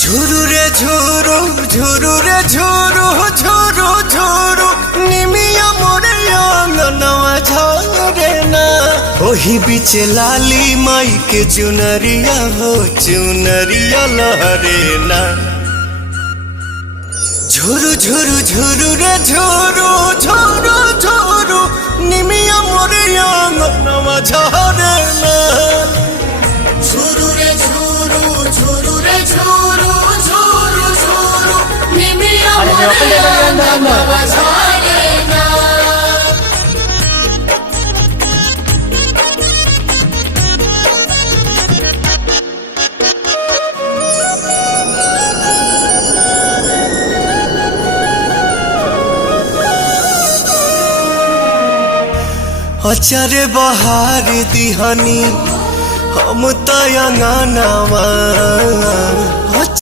झुरु रे झुरु झुरु रे झुरु झुरु झुरु निमिया मोरे अंगनवा झरे ना। ओही बीच लाली माई के चुनरिया हो चुनरिया लहरे ना। झुरु झुरु झुरु रे झुरु झुरु झुरु निमिया मोरे अंगनवा झरे ना। झुरु रे झुरु झुरु रे झुरु झुरु झुरु निमिया मोरे अंगनवा झरे ना। अचारे बहार दिहनी हम तयंगनवा